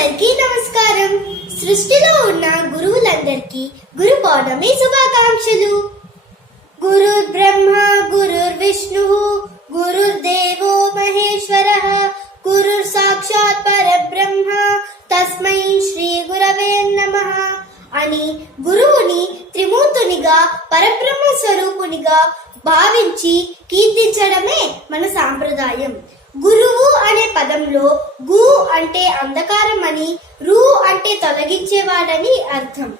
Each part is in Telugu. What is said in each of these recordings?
అందరికీ నమస్కారం. సృష్టిలో ఉన్న గురువులందరికీ గురు పౌర్ణమి శుభాకాంక్షలు. గురుర్ బ్రహ్మ గురుర్ విష్ణు గురుర్దేవో మహేశ్వరః గురుర్ సాక్షాత్ పరబ్రహ్మ తస్మై శ్రీ గురవే నమః అని గురువుని త్రిమూర్తునిగా పరబ్రహ్మ స్వరూపునిగా భావించి కీర్తించడమే మన సాంప్రదాయం. గురువు అనే పదంలో గు అంటే అంధకారం అని, రు అంటే తొలగించేవాడని అర్థం.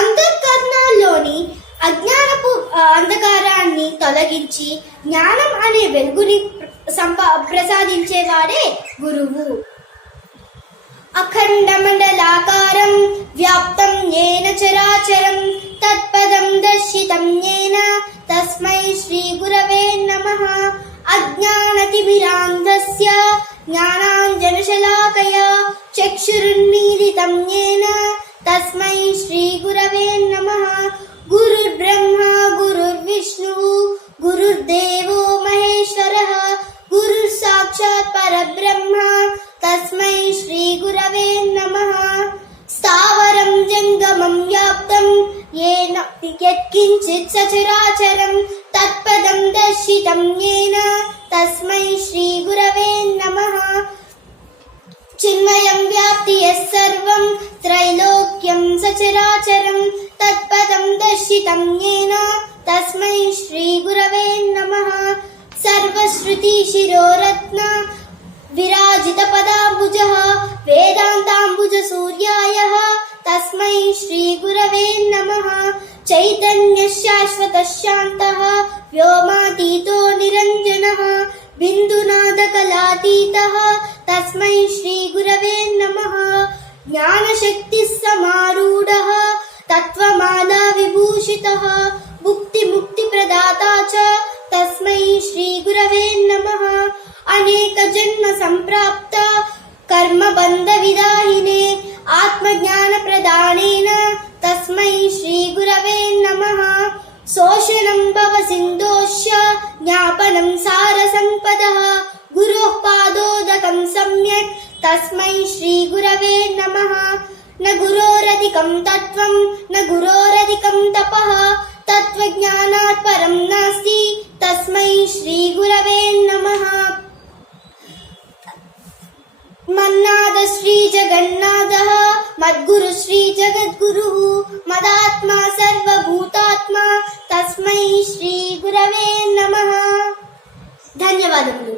అంతఃకరణలోని అజ్ఞానపు అంధకారాన్ని తొలగించి జ్ఞానం అనే వెలుగుని ప్రసాదించేవాడే గురువు. అఖండ మండలాకారం వ్యాప్తం యేన చరాచరం తత్పదం దర్శితం యేన తస్మై శ్రీ గురవే నమః. అజ్ఞానతిమిరాంధస్య జ్ఞానాంజనశలాకయా చక్షురున్మీలితం యేన తస్మై శ్రీ గురవే నమః. గురుర్బ్రహ్మ గురుర్విష్ణుః గురుర్దేవో మహేశ్వరః గురుర్ సాక్షాత్ పరబ్రహ్మ తస్మై శ్రీ గురవే నమః. స్థావరం జంగమం వ్యాప్తం యేన యత్కించిత్ సచరాచరం తత్పదం దర్శితం యేన తస్మై శ్రీ గురవే నమః. చిన్మయం వ్యాప్తి యస్సర్వం త్రైలోక్యం సచరాచరం తత్పదం దర్శితం యేన తస్మై శ్రీ గురవే నమః. సర్వశ్రుతి శిరోరత్న విరాజిత పదాంబుజః వేదాంతాంబుజ సూర్యాయః తస్మై శ్రీ గురవే నమః. చైతన్య శాశ్వత శాంతః వ్యోమాతీతో నిరంజనః బిందునాద కళాతీతః తస్మై శ్రీ గురవే నమః. జ్ఞానశక్తి సమారూఢః తత్వమాలా విభూషితః భుక్తి ముక్తి ప్రదాతా చ తస్మై శ్రీ గురవే నమః. అనేక జన్మ సంప్రాప్త కర్మ బంధ విదాయినే ఆత్మజ్ఞాన ప్రదానేన తస్మై శ్రీ గురవే నమః. శోషణం భవ సింధోష్య జ్ఞాపనం సార సంపదః గురోః పాదోదకం సమ్యక్ తస్మై శ్రీ గురవే నమః. న గురోరధికం తత్వం న గురోరధికం తపః తత్వజ్ఞానాత్ పరం నాస్తి తస్మై శ్రీ గురవే నమః. మన్నాద శ్రీ జగన్నాథః మద్గురు శ్రీ జగద్గురుః మదాత్మా సర్వభూతాత్మా తస్మై శ్రీ గురవే నమః. ధన్యవాదములు.